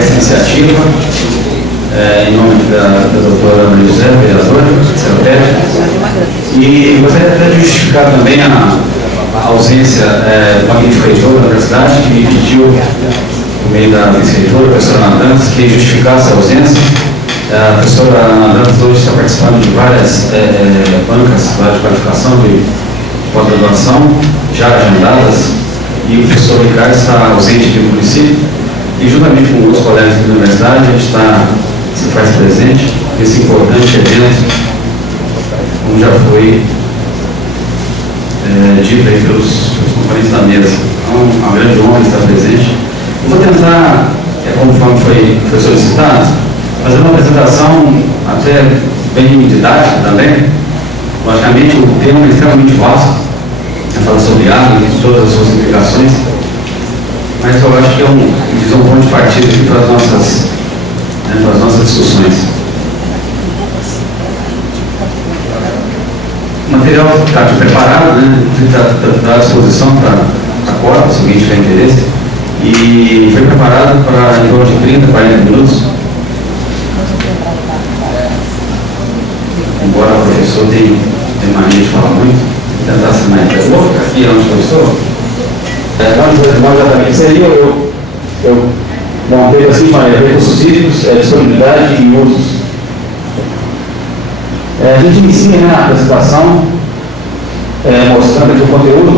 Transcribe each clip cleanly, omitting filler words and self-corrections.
essa iniciativa, em nome da doutora Maria José, vereadora, e gostaria até de justificar também a ausência do magnífico reitor da universidade, que me pediu, por meio da vice-reitora, a professora Nadantas, que justificasse a ausência. A professora Nadantas hoje está participando de várias bancas de qualificação de pós-graduação, já agendadas, e o professor Ricardo está ausente aqui no município, e juntamente com outros colegas aqui da universidade, a gente se faz presente nesse importante evento, como já foi dito aí pelos componentes da mesa. Então, é uma grande honra estar presente. Eu vou tentar, conforme foi solicitado, fazer uma apresentação até bem didática também. Logicamente, o tema é extremamente vasto, falar sobre água e todas as suas implicações, mas eu acho que é um ponto de partida aqui para as nossas discussões. O material está aqui preparado, está à disposição para a corte, se alguém tiver interesse, e foi preparado para em torno de 30, 40 minutos. Embora o professor tenha mania de falar muito, vou tentar ser mais breve. Vou ficar aqui onde eu estou. Seria eu montei assim de maneira recursos hídricos, disponibilidade e usos. A gente inicia a apresentação mostrando aqui o conteúdo,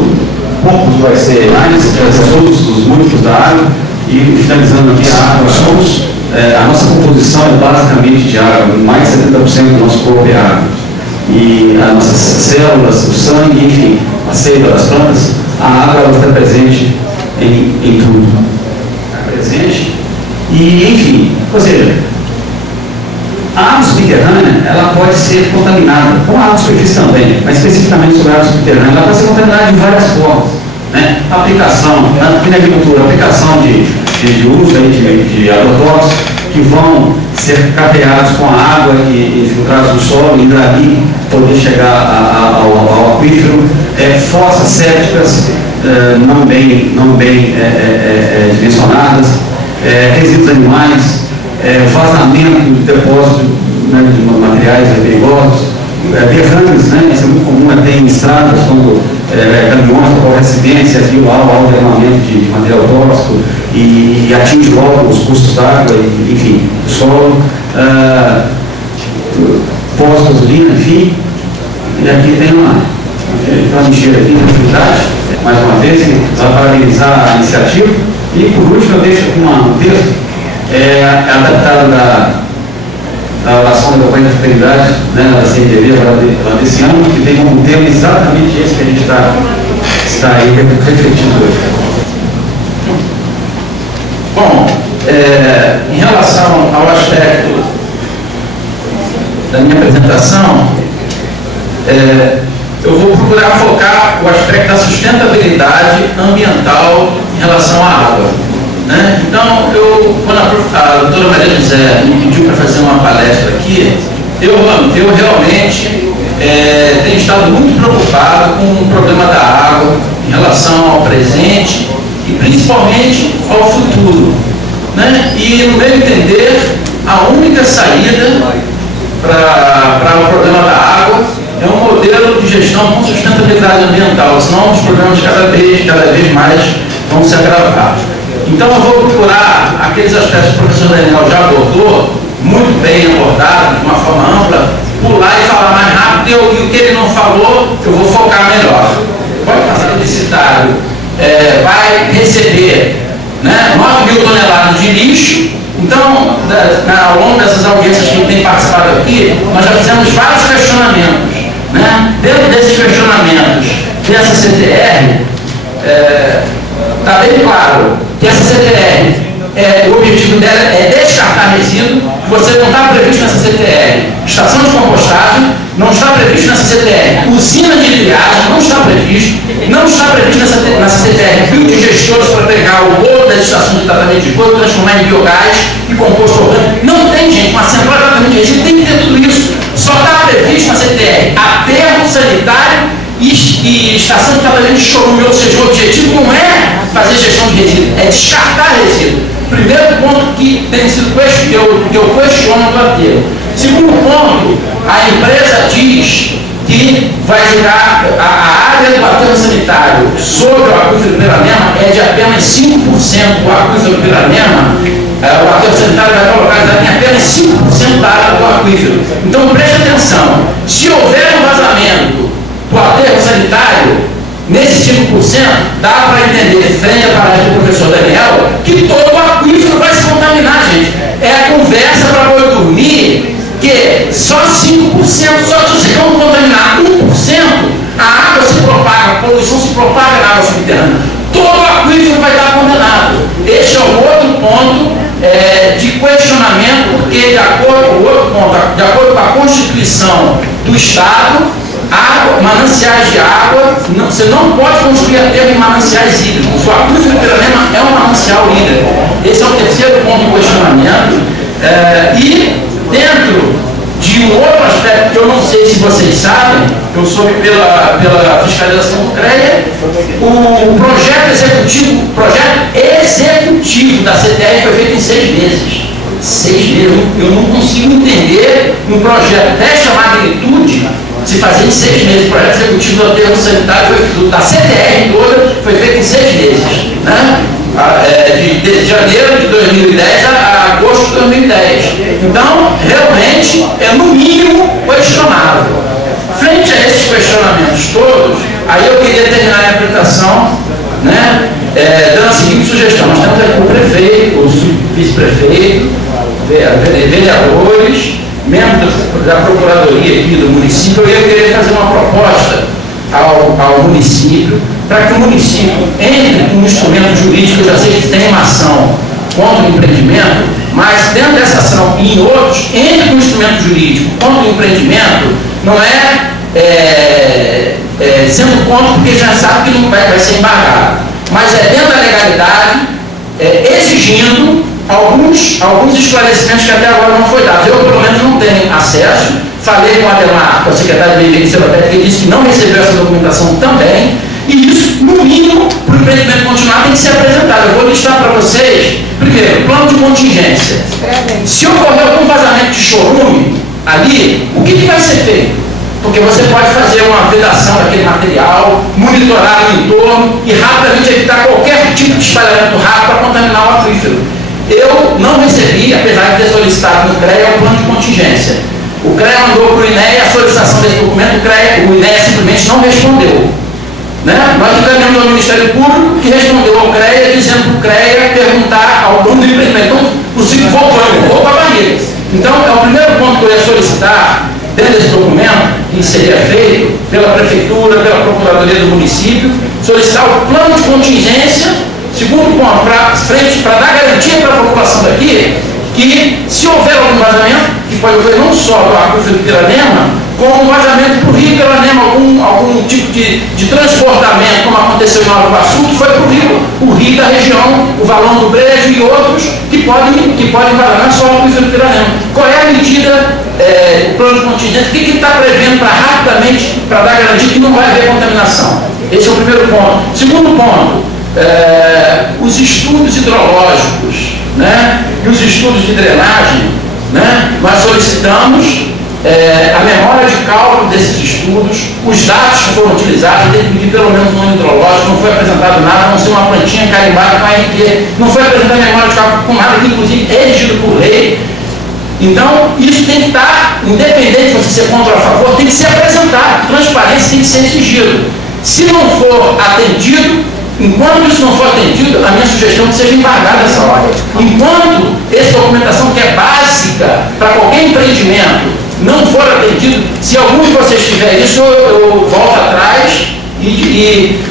poucos vai ser mais, os usos dos múltiplos da água, e finalizando aqui a água, a nossa composição é basicamente de água, mais de 70% do nosso corpo é água. E as nossas células, o sangue, enfim, a seiva das plantas, a água ela está presente em tudo. Está presente. E, enfim, ou seja, a água subterrânea ela pode ser contaminada, com a água de superfície também, mas especificamente sobre a água subterrânea, ela pode ser contaminada de várias formas. Né? Aplicação, na agricultura, aplicação de uso de agrotóxicos que vão ser capeados com a água e infiltrados no solo e dali poder chegar ao aquífero, fossas sépticas não bem dimensionadas, resíduos animais, vazamento de depósito de materiais perigosos, derrames, isso é muito comum até em estradas, quando caminhões ocorrem acidentes, aqui há o derramamento de material tóxico e atinge logo os cursos d'água, enfim, o solo, postos de gasolina, enfim. E aqui tem uma lixeira aqui na atividade, mais uma vez, para parabenizar a iniciativa. E por último, eu deixo aqui um texto adaptado da oração da campanha da fidelidade, da CNTV desse ano, que tem como tema exatamente esse que a gente está aí refletindo hoje. Bom, em relação ao aspecto da minha apresentação, eu vou procurar focar o aspecto da sustentabilidade ambiental em relação à água. Então, quando a doutora Maria José me pediu para fazer uma palestra aqui, eu realmente tenho estado muito preocupado com o problema da água em relação ao presente e principalmente ao futuro. E, no meu entender, a única saída para o problema da água é um modelo de gestão com sustentabilidade ambiental, senão os problemas cada vez mais vão se agravar. Então eu vou procurar aqueles aspectos que o professor Daniel já abordou, muito bem abordado, de uma forma ampla, pular e falar mais rápido, e o que ele não falou, eu vou focar melhor. Pode passar publicitário, vai receber 9 mil toneladas de lixo. Então, ao longo dessas audiências que tem participado aqui, nós já fizemos vários questionamentos. Dentro desses questionamentos, dessa CTR, está bem claro que essa CTR, o objetivo dela é descartar resíduo, que você não está previsto nessa CTR. Estação de compostagem não está previsto nessa CTR. Usina de triagem não está previsto. Não está previsto nessa CTR biodigestores para pegar o bolo das estações de tratamento de esgoto, transformar em biogás e composto orgânico. Não tem, gente, uma central de tratamento de resíduo, tem que ter tudo isso. Só está previsto na CTR aterro sanitário e estação de tratamento de chorume, ou seja, o objetivo não é fazer gestão de resíduo, é descartar resíduo. Primeiro ponto que tem sido que eu questiono do aterro. Segundo ponto, a empresa diz que vai jogar a área do aterro sanitário sobre o aquífero Piranema é de apenas 5%. O aquífero Piranema, o aterro sanitário vai estar localizado em apenas 5% da área do aquífero. Então preste atenção, se houver um vazamento do aterro sanitário, nesse 5%, dá para entender, frente à parada do professor Daniel, que todo o aquífero vai se contaminar, gente. É a conversa para boi dormir, que só 5%, só se você não contaminar 1%, a água se propaga, a poluição se propaga na água subterrânea. Todo o aquífero vai estar condenado. Este é o outro ponto de questionamento, porque de acordo com a Constituição do Estado, mananciais de água, você não pode construir aterro em mananciais hídricos. O aquífero Piranema é um manancial hídrico. Esse é o terceiro ponto de questionamento. E dentro de um outro aspecto que eu não sei se vocês sabem, eu soube pela fiscalização do CREA, o projeto executivo da CTR foi feito em 6 meses. 6 meses. Eu não consigo entender um projeto desta magnitude se fazer em 6 meses. O projeto executivo do aterro sanitário da CTR toda foi feito em 6 meses, né? De janeiro de 2010 a agosto de 2010. Então, realmente, é no mínimo questionável. Frente a esses questionamentos todos, aí eu queria terminar a apresentação, né, dando a seguinte sugestão. Nós temos aqui o prefeito, o vice-prefeito, vereadores, membros da procuradoria aqui do município. Eu ia querer fazer uma proposta ao município, para que o município entre com um instrumento jurídico. Eu já sei que tem uma ação contra o empreendimento, mas dentro dessa ação e em outros, entre com um instrumento jurídico contra o empreendimento, não sendo contra, porque já sabe que não vai ser embargado, mas é dentro da legalidade, exigindo alguns esclarecimentos que até agora não foi dado. Eu, pelo menos, não tenho acesso. Falei com a Ademar, com a secretária de Meio Ambiente, que ele disse que não recebeu essa documentação também, e isso, no mínimo, para o empreendimento continuar, tem que ser apresentado. Eu vou listar para vocês, primeiro, plano de contingência. Se ocorrer algum vazamento de chorume ali, o que vai ser feito? Porque você pode fazer uma vedação daquele material, monitorar o entorno e rapidamente evitar qualquer tipo de espalhamento rápido para contaminar o aquífero. Eu não recebi, apesar de ter solicitado no CREA, o plano de contingência. O CREA mandou para o INEA a solicitação desse documento, o INEA simplesmente não respondeu. Né? Nós encaminhamos ao Ministério Público, que respondeu ao CREA, dizendo para o CREA perguntar ao dono do empreendimento. Então, o ciclo voltou para a barriga. Então, é o primeiro ponto que eu ia solicitar, dentro desse documento, que seria feito pela Prefeitura, pela Procuradoria do município, solicitar o plano de contingência. Segundo ponto, para dar garantia para a população daqui, que se houver algum vazamento, que pode ocorrer não só do aquífero do Piranema, como um vazamento para o Rio Piranema, algum tipo de transportamento, como aconteceu em Nova Iguaçu, que foi para o Rio da região, o Valão do Brejo e outros que podem vazar, não é só o aquífero do Piranema. Qual é a medida, o plano de contingência, o que está prevendo para rapidamente, para dar garantia que não vai haver contaminação? Esse é o primeiro ponto. Segundo ponto, os estudos hidrológicos, né, e os estudos de drenagem, né, nós solicitamos a memória de cálculo desses estudos, os dados que foram utilizados, tem que pedir pelo menos um ano hidrológico, não foi apresentado nada, a não ser uma plantinha carimbada com a ANP, não foi apresentada a memória de cálculo com nada, que inclusive é exigido por lei. Então, isso tem que estar, independente de você ser contra ou a favor, tem que ser apresentado, transparência tem que ser exigido. Se não for atendido, enquanto isso não for atendido, a minha sugestão é que seja embargada essa hora. Enquanto essa documentação, que é básica para qualquer empreendimento, não for atendido, se algum de vocês tiver isso, eu volto atrás,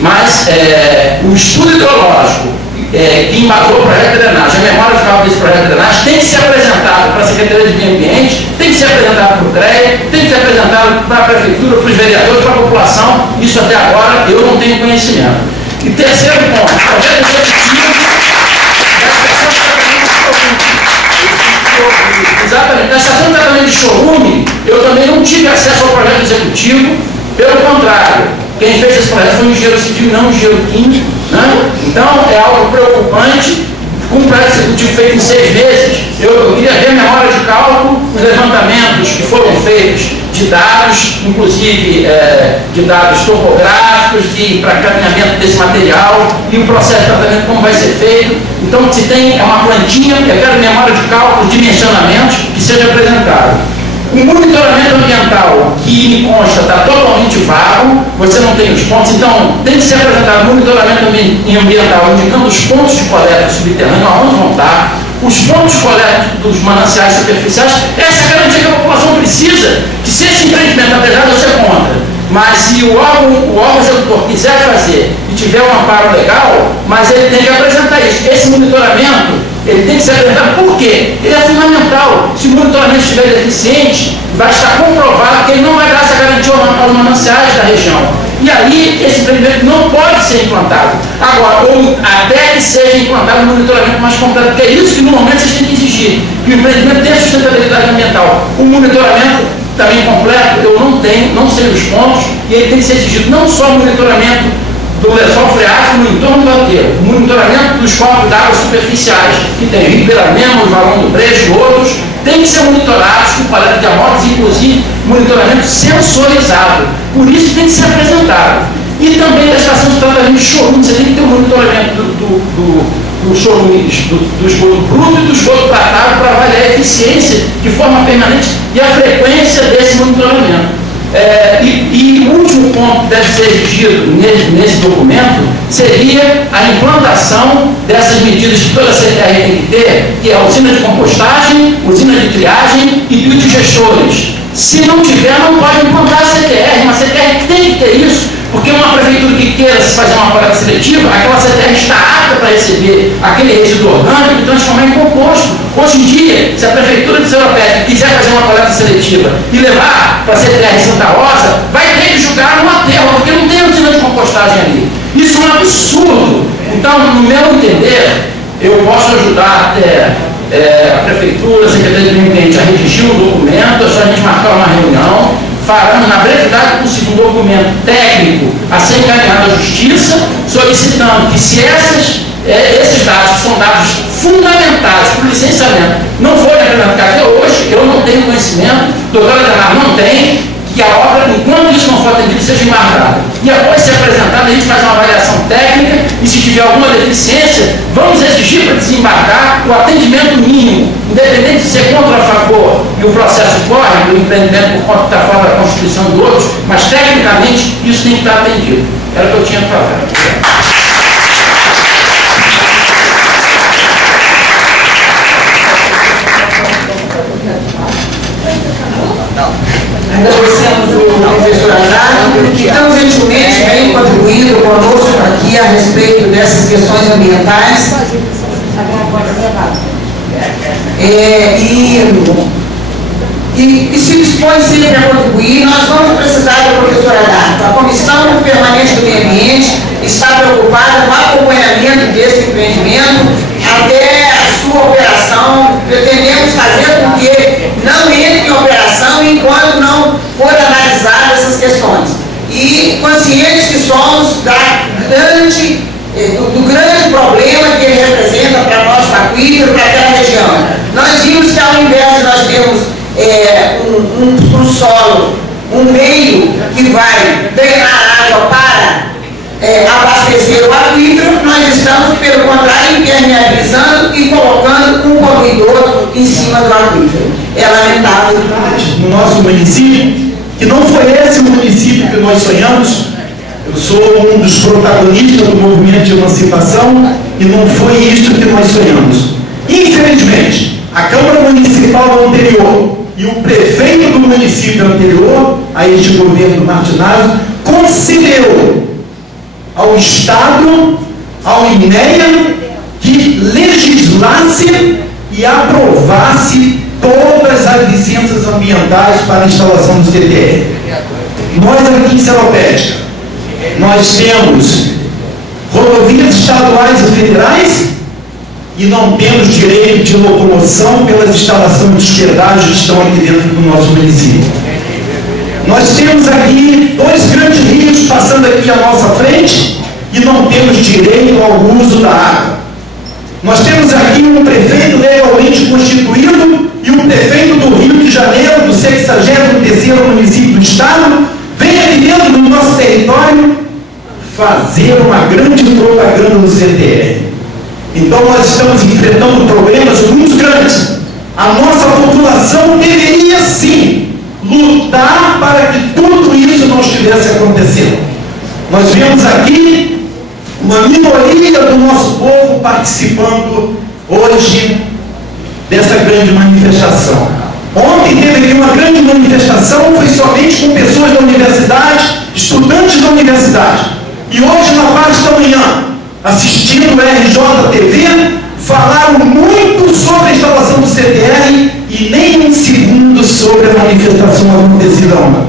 mas o estudo hidrológico que embasou o projeto de drenagem, a memória de cálculo desse projeto de drenagem tem que ser apresentado para a Secretaria de Meio Ambiente, tem que ser apresentado para o CREA, tem que ser apresentado para a Prefeitura, para os vereadores, para a população. Isso até agora eu não tenho conhecimento. E terceiro ponto, o projeto executivo exatamente, na estação de tratamento de chorume, eu também não tive acesso ao projeto executivo, pelo contrário, quem fez esse projeto foi um engenheiro civil, não um engenheiro químico, né? Então é algo preocupante. Com um projeto executivo feito em 6 meses, eu queria ver a memória de cálculo, os levantamentos que foram feitos de dados, inclusive de dados topográficos e para caminhamento desse material e o processo de tratamento, como vai ser feito. Então, se tem uma plantinha, eu quero memória de cálculo, dimensionamentos, que seja apresentado. O monitoramento ambiental, que me consta, está totalmente vago, você não tem os pontos, então tem que ser apresentado monitoramento ambiental, indicando os pontos de coleta subterrânea, aonde vão estar, os pontos de coleta dos mananciais superficiais. Essa é a garantia que a população precisa, que se esse empreendimento, apesar de eu ser contra, mas se o órgão executor quiser fazer e tiver um amparo legal, mas ele tem que apresentar isso. Esse monitoramento, ele tem que ser apresentado. Por quê? Ele é fundamental. Se o monitoramento estiver deficiente, vai estar comprovado que ele não vai dar essa garantia aos mananciais da região. E aí, esse empreendimento não pode ser implantado. Agora, ou até que seja implantado um monitoramento mais completo, porque é isso que no momento vocês têm que exigir, que o empreendimento tenha sustentabilidade ambiental. O monitoramento também completo, eu não tenho, não sei os pontos, e ele tem que ser exigido não só o monitoramento do lençol freático no entorno do aterro, o monitoramento dos corpos d'água superficiais, que tem o Ribeirão, o Valão do Brejo e outros, tem que ser monitorados com coleta de amostras, inclusive monitoramento sensorizado. Por isso tem que ser apresentado. E também da estação de tratamento de chorume, você tem que ter o monitoramento do chorume, do esgoto bruto e do esgoto tratado para avaliar a eficiência de forma permanente e a frequência desse monitoramento. E o último ponto que deve ser exigido nesse documento seria a implantação dessas medidas que toda a CTR tem que ter, que é a usina de compostagem, usina de triagem e biodigestores. Se não tiver, não pode implantar a CTR. Uma CTR tem que ter isso, porque uma prefeitura que queira fazer uma coleta seletiva, aquela CTR está apta para receber aquele resíduo orgânico e transformar em composto. Hoje em dia, se a prefeitura de Seropédica quiser fazer uma coleta seletiva e levar para a CTR Santa Rosa, vai ter que jogar no aterro, porque não tem usina de compostagem ali. Isso é um absurdo. Então, no meu entender, eu posso ajudar até a prefeitura, a Secretaria de Meio Ambiente a redigir um documento, é só a gente marcar uma reunião, faremos na brevidade possível um documento técnico a ser encaminhado à Justiça, solicitando que se esses dados, que são dados fundamentais para o licenciamento, não forem apresentados hoje, eu não tenho conhecimento, a doutora Denar não tem, que a obra, enquanto isso não for atendido, seja embargada. E após ser apresentada, a gente faz uma avaliação técnica e se tiver alguma deficiência, vamos exigir para desembargar o atendimento mínimo, independente de ser contra ou a favor e o processo corre, o empreendimento por conta da fora da Constituição de outros, mas tecnicamente isso tem que estar atendido. Era o que eu tinha para falar. Agradecemos o professor André, que tão gentilmente vem contribuindo conosco aqui a respeito dessas questões ambientais. E se dispõe sempre a contribuir. Nós vamos precisar do professor André. A Comissão Permanente do Meio Ambiente está preocupada no acompanhamento desse empreendimento até a sua operação. Pretendemos fazer com que não entre em operação enquanto não for analisadas essas questões. E conscientes que somos do grande problema que ele representa para nosso aquífero, para aquela região. Nós vimos que ao invés de nós termos um solo, um meio que vai drenar água para abastecer o aquífero, nós estamos, pelo contrário, impermeabilizando e colocando um poluidor em cima do aquífero. É lamentável. No nosso município, que não foi esse o município que nós sonhamos. Eu sou um dos protagonistas do movimento de emancipação e não foi isso que nós sonhamos. Infelizmente, a Câmara Municipal anterior e o prefeito do município anterior a este governo Martinazzo considerou ao Estado, ao INEA legislasse e aprovasse todas as licenças ambientais para a instalação do CTR. Nós aqui em Seropédica, nós temos rodovias estaduais e federais e não temos direito de locomoção pelas instalações de hospedagem que estão aqui dentro do nosso município. Nós temos aqui 2 grandes rios passando aqui à nossa frente e não temos direito ao uso da água. Nós temos aqui um prefeito legalmente constituído e um prefeito do Rio de Janeiro, do 63º município do estado, vem aqui dentro do nosso território fazer uma grande propaganda no CTR. Então nós estamos enfrentando problemas muito grandes. A nossa população deveria sim lutar para que tudo isso não estivesse acontecendo. Nós vemos aqui uma minoria do nosso povo participando hoje dessa grande manifestação. Ontem teve aqui uma grande manifestação, foi somente com pessoas da universidade, estudantes da universidade. E hoje, na parte da manhã, assistindo o RJTV, falaram muito sobre a instalação do CTR e nem um segundo sobre a manifestação acontecida ontem.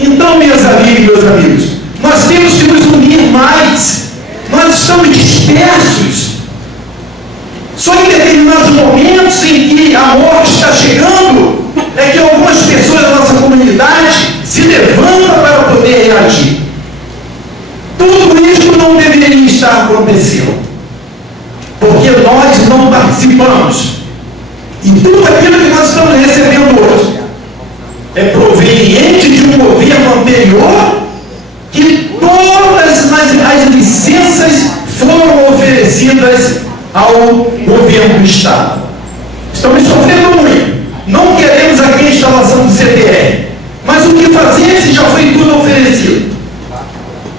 Então, minhas amigas e meus amigos, nós temos que nos unir mais. Nós estamos dispersos. Só em determinados momentos em que a morte está chegando, é que algumas pessoas da nossa comunidade se levantam para poder reagir. Tudo isso não deveria estar acontecendo, porque nós não participamos. E tudo aquilo que nós estamos recebendo hoje é proveniente de um governo anterior que todas as licenças foram oferecidas ao governo do Estado. Estamos sofrendo muito. Não queremos aqui a instalação do CTR. Mas o que fazer se já foi tudo oferecido?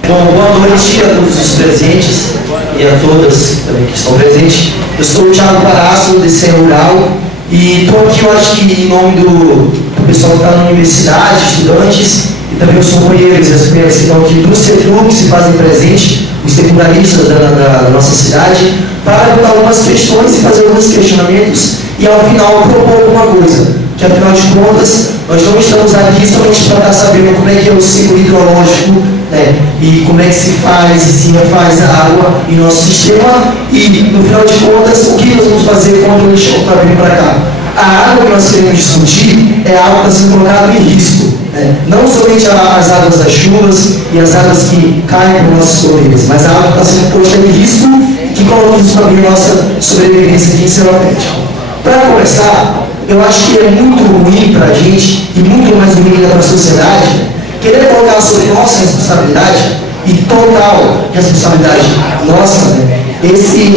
Bom, boa noite a todos os presentes e a todas também que estão presentes. Eu sou o Thiago Paraço, do DCE Rural, e estou aqui, eu acho que em nome do pessoal que está na universidade, estudantes, e também os companheiros e as companheiras que estão aqui do CETRU, que se fazem presente, os secundaristas da nossa cidade, para perguntar algumas questões e fazer alguns questionamentos e, ao final, propor alguma coisa. Que, afinal de contas, nós não estamos aqui somente para estar sabendo como é que é o ciclo hidrológico, né, e como é que se faz e se refaz a água em nosso sistema e, no final de contas, o que nós vamos fazer quando o lixão para vir para cá. A água que nós queremos discutir é a água que está sendo colocada em risco, né? Não somente as águas das chuvas e as águas que caem por nossas torneiras, mas a água que está sendo posta em risco que coloca isso também a nossa sobrevivência aqui em Seropédica. Para começar, eu acho que é muito ruim para a gente e muito mais ruim para a sociedade querer colocar sobre nossa responsabilidade e total responsabilidade nossa, né,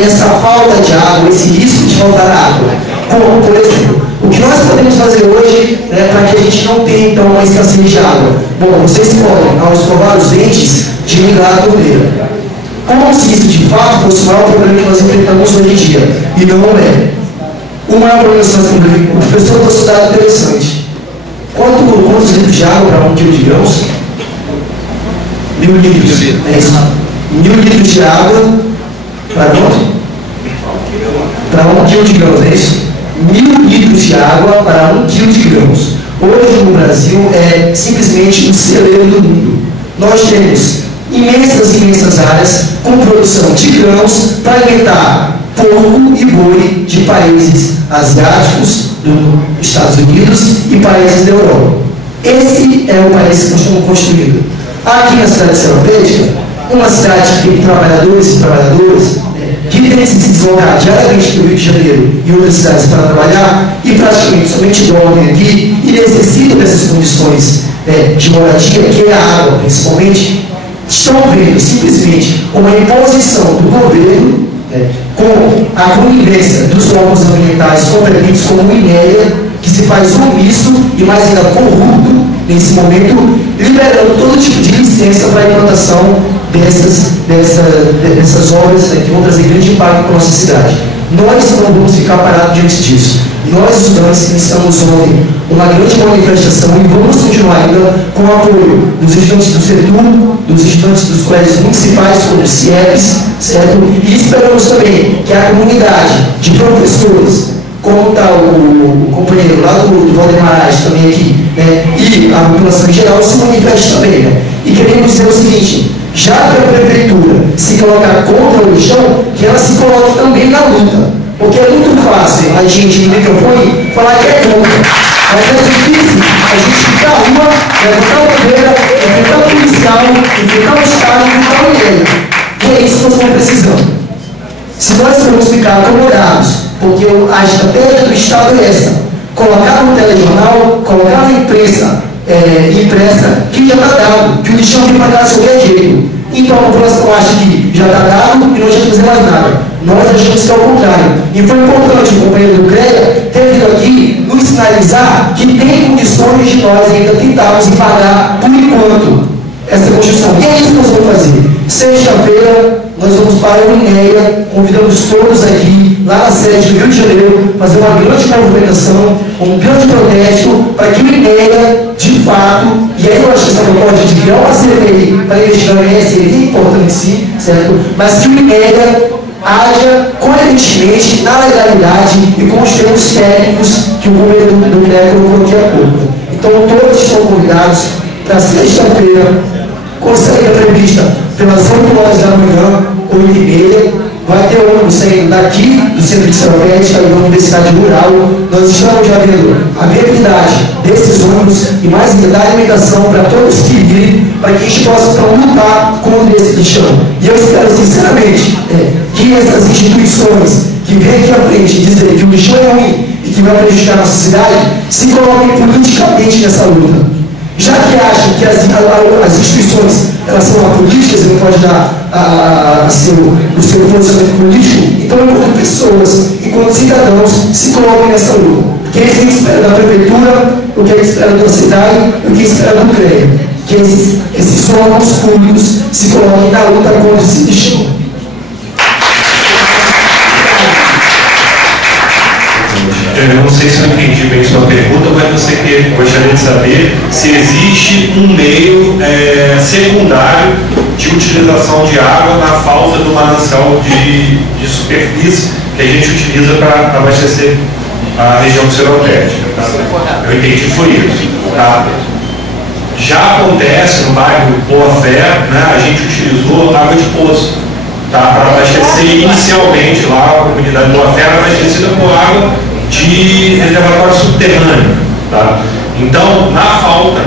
essa falta de água, esse risco de faltar água. Como, por exemplo, o que nós podemos fazer hoje, né, para que a gente não tenha então uma escassez de água? Bom, vocês podem, ao escovar os dentes, desligar a torneira. Como se isso de fato fosse o maior problema que nós enfrentamos hoje em dia. E não é. O maior problema que nós temos, o professor trouxe um dado interessante. Quantos litros de água para 1 kg de grãos? 1000 litros. É isso. 1000 litros de água para quanto? Para 1 kg de grãos, é isso? 1000 litros de água para 1 kg de grãos. Hoje no Brasil é simplesmente um celeiro do mundo. Nós temos imensas áreas com produção de grãos para alimentar porco e boi de países asiáticos, dos Estados Unidos e países da Europa. Esse é o país que nós estamos construindo. Aqui na cidade de Seropédica, uma cidade que tem trabalhadores e trabalhadoras que tem que se deslocar diariamente do Rio de Janeiro e outras cidades para trabalhar e praticamente somente dormem aqui e necessitam dessas condições de moradia, que é a água principalmente, estão vendo simplesmente uma imposição do governo com a conivência dos órgãos ambientais competentes como o INEA, que se faz omisso e mais ainda corrupto nesse momento, liberando todo tipo de licença para a implantação dessas obras que vão trazer grande impacto para a nossa cidade. Nós não vamos ficar parados diante disso. Nós, estudantes, iniciamos ontem uma grande manifestação e vamos continuar ainda com o apoio dos estudantes do CETUR, dos estudantes dos colégios municipais, como o CIEPS, certo? E esperamos também que a comunidade de professores, como está o companheiro lá do Valdemar também aqui, né, e a população em geral se manifeste também, né? E queremos dizer o seguinte: já que a prefeitura se colocar contra o lixão, que ela se coloque também na luta. Porque é muito fácil a gente, no microfone, falar que é contra. Mas é difícil a gente ficar na rua, levantar a bandeira, enfrentar o policial, enfrentar o Estado, enfrentar o Mineiro. E é isso que nós estamos precisando. Se nós formos ficar acomodados, porque a estratégia do Estado é essa: colocar no telejornal, colocar na imprensa impressa, que já está dado, que o lixão vem para cá de qualquer jeito. Então a população acha que já está dado e não vai fazer mais nada. Nós achamos que é o contrário. E foi importante o companheiro do CREA ter vindo aqui nos sinalizar que tem condições de nós ainda tentarmos pagar, por enquanto, essa Constituição. E é isso que nós vamos fazer. Sexta-feira, nós vamos para a Unineia, convidamos todos aqui, lá na sede do Rio de Janeiro, fazer uma grande movimentação, um grande protesto, para que a Unineia, de fato, e aí eu acho que essa proposta de criar uma CPI para investigar a INSS seria importante em si, certo? Mas que a Unineia haja coerentemente na legalidade e com os termos técnicos que o governo do CREA colocou aqui há pouco. Então, todos estão convidados para sexta-feira, consegue a prevista pelas 8 horas da manhã, 8h30, vai ter ônibus saindo daqui do Centro de Saúde, da Universidade Rural. Nós estamos já vendo a viabilidade desses ônibus e mais ainda da alimentação para todos que virem, para que a gente possa então lutar contra esse lixão. E eu espero sinceramente que essas instituições que vêm aqui à frente dizer que o lixão é ruim e que vai prejudicar a nossa cidade, se coloquem politicamente nessa luta. Já que acham que as instituições elas são apolíticas e não pode dar o seu posicionamento político, então enquanto pessoas, enquanto cidadãos, se coloquem nessa luta. Porque eles têm que esperar da prefeitura, o que eles esperam da cidade, o que esperam do CREA. Que esses órgãos públicos se coloquem na luta contra esse lixão. Eu não sei se eu entendi bem sua pergunta, mas gostaria de saber se existe um meio secundário de utilização de água na falta do manancial de superfície que a gente utiliza para abastecer a região seropédica. Tá? Eu entendi, foi isso. Tá? Já acontece no bairro Boa Fé, né, a gente utilizou água de poço, tá, para abastecer inicialmente lá a comunidade Boa Fé, era abastecida por água de reservatório subterrâneo. Tá? Então, na falta,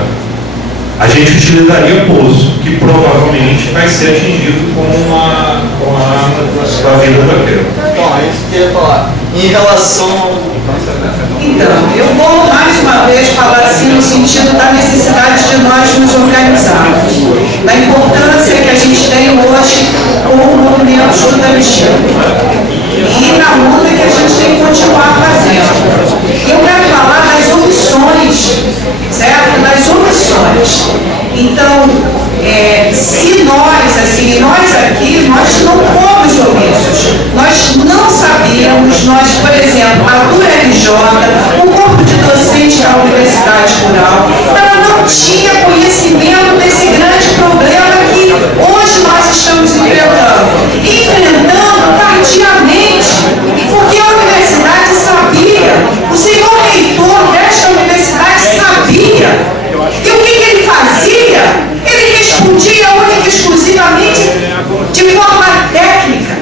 a gente utilizaria poço, que provavelmente vai ser atingido com a vida do aquele. Bom, é isso que eu ia falar. Em relação. Então, eu vou mais uma vez falar assim no sentido da necessidade de nós nos organizarmos, da importância que a gente tem hoje como movimento estudantil e na luta que a gente tem que continuar fazendo. Eu quero falar das opções, certo? Das opções. Então, se nós aqui, nós não fomos omissos, nós não sabíamos, por exemplo, a UFRJ, o corpo de docentes da Universidade Rural, ela não tinha conhecimento desse grande problema que hoje nós estamos enfrentando tardiamente, porque a universidade sabia, o senhor reitor desta universidade sabia. E o que ele fazia? Ele respondia única e exclusivamente de forma técnica.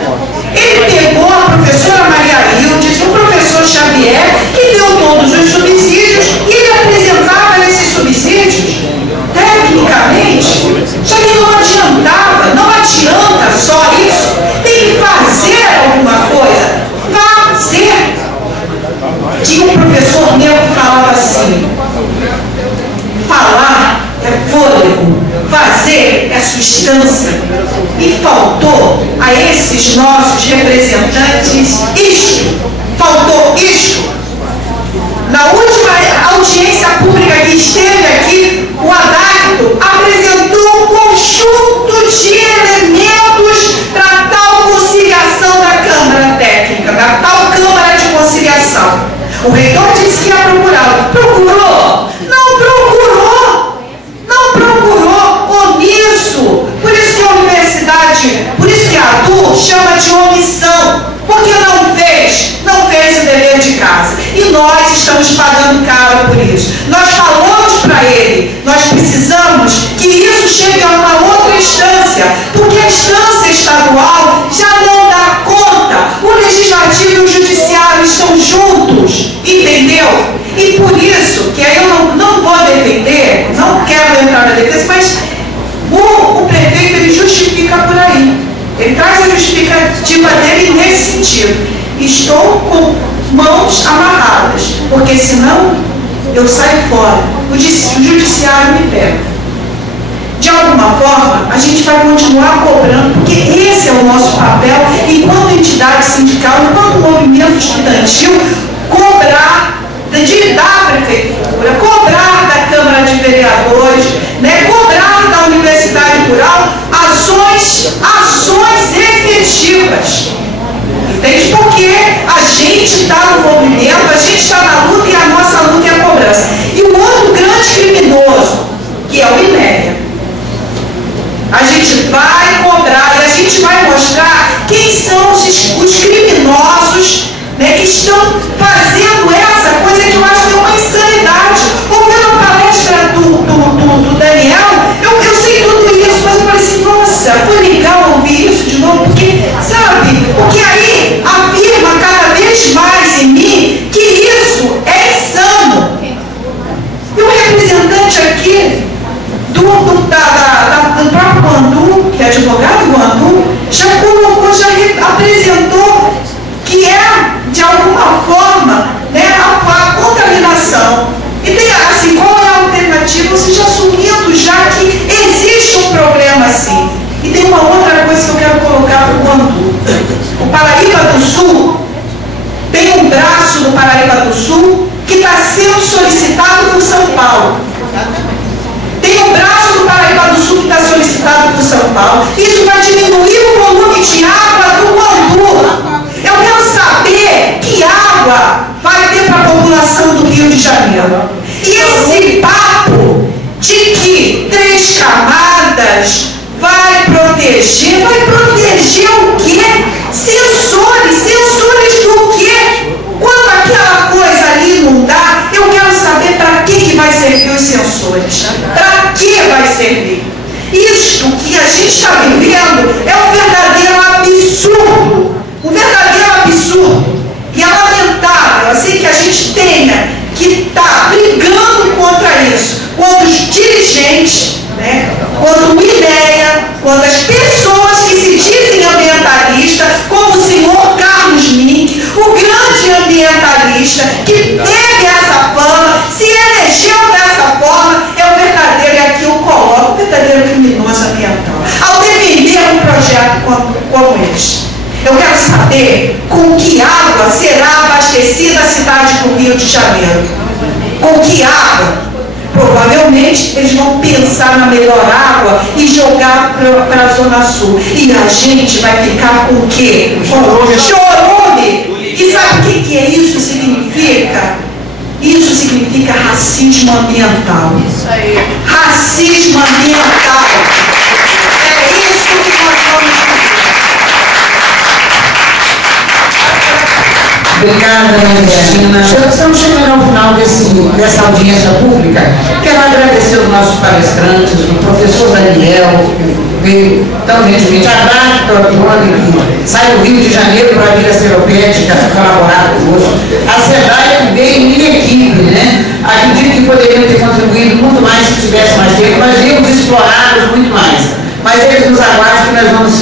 Ele pegou a professora Maria Hildes, o professor Xavier, que deu todos os subsídios, e ele apresentava esses subsídios tecnicamente. Já que não adiantava, não adianta só isso, tem que fazer alguma coisa. Fazer. Tinha um professor meu que falava assim: falar é fôlego, fazer é substância. E faltou a esses nossos representantes isto. Faltou isto. Na última audiência pública que esteve aqui, o Adacto apresentou um conjunto de elementos para tal conciliação da Câmara Técnica, da tal Câmara de Conciliação. O reitor disse que ia procurá-lo. Procurou? Não procurou! Não procurou! Omisso! Por isso que a universidade, por isso que a ADU chama de omissão, porque não fez o dever de casa. E nós estamos pagando caro por isso. Nós falamos para ele, nós precisamos que isso chegue a uma outra instância, porque a instância estadual já não dá conta. O legislativo e o judiciário estão juntos, entendeu? E por isso, que aí eu não vou defender, não quero entrar na defesa, mas o prefeito, ele justifica por aí. Ele traz a justificativa dele nesse sentido. Estou com mãos amarradas, porque senão eu saio fora. O judiciário me pega. De alguma forma, a gente vai continuar cobrando, porque esse é o nosso papel, enquanto entidade sindical, enquanto movimento estudantil, cobrar da prefeitura, cobrar da Câmara de Vereadores, né, cobrar da Universidade Rural ações efetivas. Entende? Porque a gente está no movimento, a gente está na luta e a nossa luta é a cobrança. E o outro grande criminoso, que é o INEA, a gente vai cobrar e a gente vai mostrar quem são os criminosos, né, que estão fazendo essa coisa que eu acho que é uma insanidade. Ouvindo a palestra do Daniel, eu sei tudo isso, mas eu falei assim, nossa, foi legal ouvir isso de novo, porque, sabe, porque aí afirma cada vez mais em mim que isso é insano. E o representante aqui do próprio Guandu, que é advogado Guandu, já colocou, já apresentou que é, de alguma forma, né, a contaminação. E tem assim, qual é a alternativa? Você já assumindo já que existe um problema assim. E tem uma outra coisa que eu quero colocar para o Guandu. O Paraíba do Sul, tem um braço do Paraíba do Sul que está sendo solicitado por São Paulo. Tem um braço do Paraíba do Sul que está solicitado por São Paulo. Isso vai diminuir o volume de água do Guandu. Eu quero saber que água vai ter para a população do Rio de Janeiro. E esse papo de que 3 camadas vai proteger o quê? Sensores do quê? Quando aquela coisa ali não dá, eu quero saber para que vai servir os sensores. Para que vai servir? Isto que a gente está vivendo é um verdadeiro absurdo. Um verdadeiro absurdo. E é lamentável, assim, que a gente tenha que estar brigando contra isso. Quando os dirigentes, né, quando o INEA, quando as pessoas que se dizem ambientalistas, como o senhor Carlos Mink, o grande ambientalista, que teve essa fama, se elegeu dessa forma, é o verdadeiro, e aqui eu coloco, o verdadeiro criminoso ambiental. Ao defender um projeto como este. Eu quero saber com que água será abastecida a cidade do Rio de Janeiro. Com que água? Provavelmente eles vão pensar na melhor água e jogar para a Zona Sul. E a gente vai ficar com o quê? Com chorume. E sabe o que isso significa? Isso significa racismo ambiental. Isso aí. Racismo ambiental. É isso que nós vamos fazer. Obrigada, Cristina. Estamos chegando ao final dessa audiência pública. Quero agradecer os nossos palestrantes, o professor Daniel, que veio tão gentilmente, a Dr. Antônio, que sai do Rio de Janeiro para vir a Seropédica colaborar conosco, a SEDAI, que veio em minha equipe, né? Acredito que poderiam ter contribuído muito mais se tivesse mais tempo, nós íamos explorá-los muito mais. Mas eles nos aguardam que nós vamos